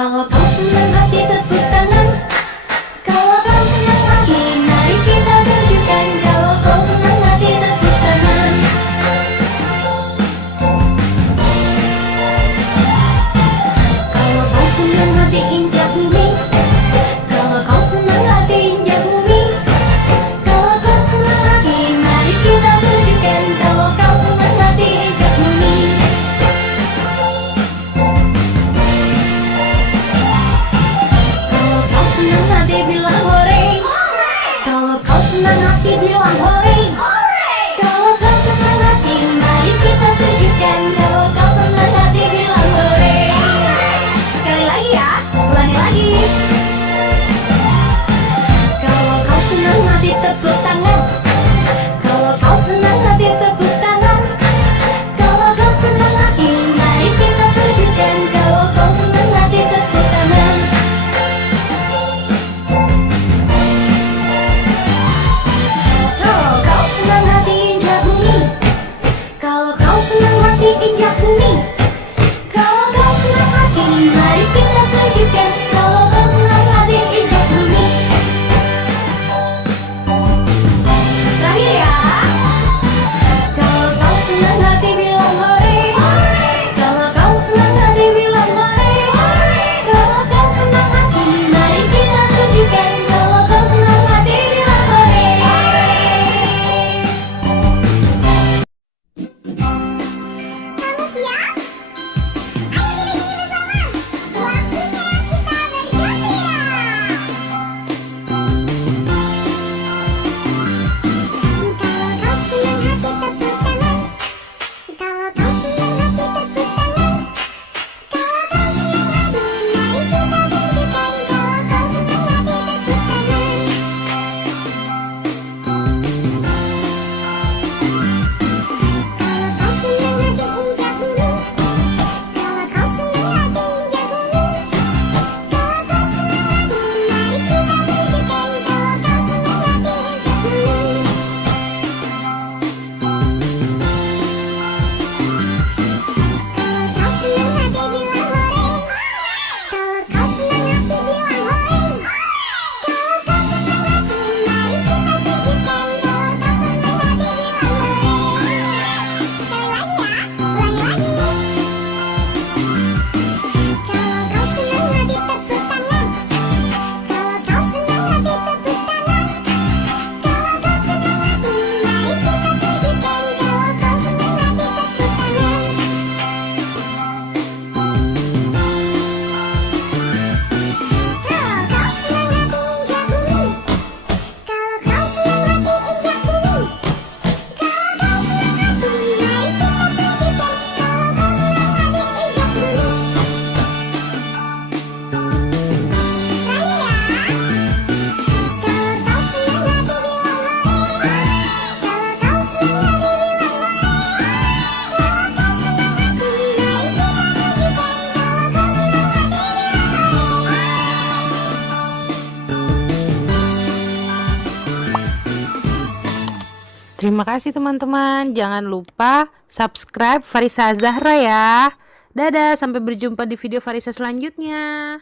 Kalau kau senang hati tepuk tangan. Kalau kau senang hati, mari kita tunjukkan. Kalau kau senang hati tepuk tangan. Kalau kau senang hati injak bumi. Kalau kau senang hati injak bumi. Kalau kau senang hati, mari kita tunjukkan. Kalau kau senang hati injak bumi. Kalau kau senang hati bilang hore. Kalau kau senang hati bilang hore. Kalau kau senang hati, mari kita tunjukkan. Kalau kau senang hati bilang hore. Sekali lagi ya, ulangi lagi. Kalau kau senang hati tepuk tangan. Kalau kau senang hati tepuk tangan. Kalau kau senang hati, mari kita tunjukkan. Kalau kau senang hati tepuk tangan. Kalau kau senang hati injak bumi. Kalau kau senang hati injak bumi. Kalau kau senang hati, mari kita tunjukkan. Kalau kau senang hati injak bumi. Terakhir ya. Kalau kau senang hati bilang hore. Kalau kau senang hati bilang hore. Kalau kau senang hati, mari kita tunjukkan. Kalau kau senang hati bilang hore. Kamu siap? Ayo kita nyanyi bersama. Waktunya kita bergembira. Kalau kau senang hati tepuk tangan. Kalau kau senang hati tepuk tangan. Kalau kau senang hati, mari kita tunjukkan. Kalau kau senang hati tepuk tangan. Kalau kau senang hati injak bumi. Kalau kau senang hati injak bumi. Kalau kau senang hati, mari kita tunjukkan. Kalau kau senang hati injak bumi. Kalau kau senang hati bilang hore. Kalau kau senang hati bilang hore. Kalau kau senang hati, mari kita tunjukkan. Kalau kau senang hati bilang hore. Sekali lagi ya, ulangi lagi. Kalau kau senang hati tepuk tangan. Kalau kau senang hati tepuk tangan. Kalau kau senang hati, mari kita tunjukkan. Kalau kau senang hati tepuk tangan. Kalau kau senang hati injak bumi. Kalau kau senang hati injak bumi. Kalau kau senang hati, mari kita tunjukkan. Kalau kau senang hati injak bumi. Terakhir ya. Kalau kau senang hati bilang hore. Kalau kau senang hati bilang hore. Kalau kau senang hati, mari kita tunjukkan. Kalau kau senang hati bilang hore. Terima kasih teman-teman. Jangan lupa subscribe Farisa Zahra ya. Dadah, sampai berjumpa di video Farisa selanjutnya.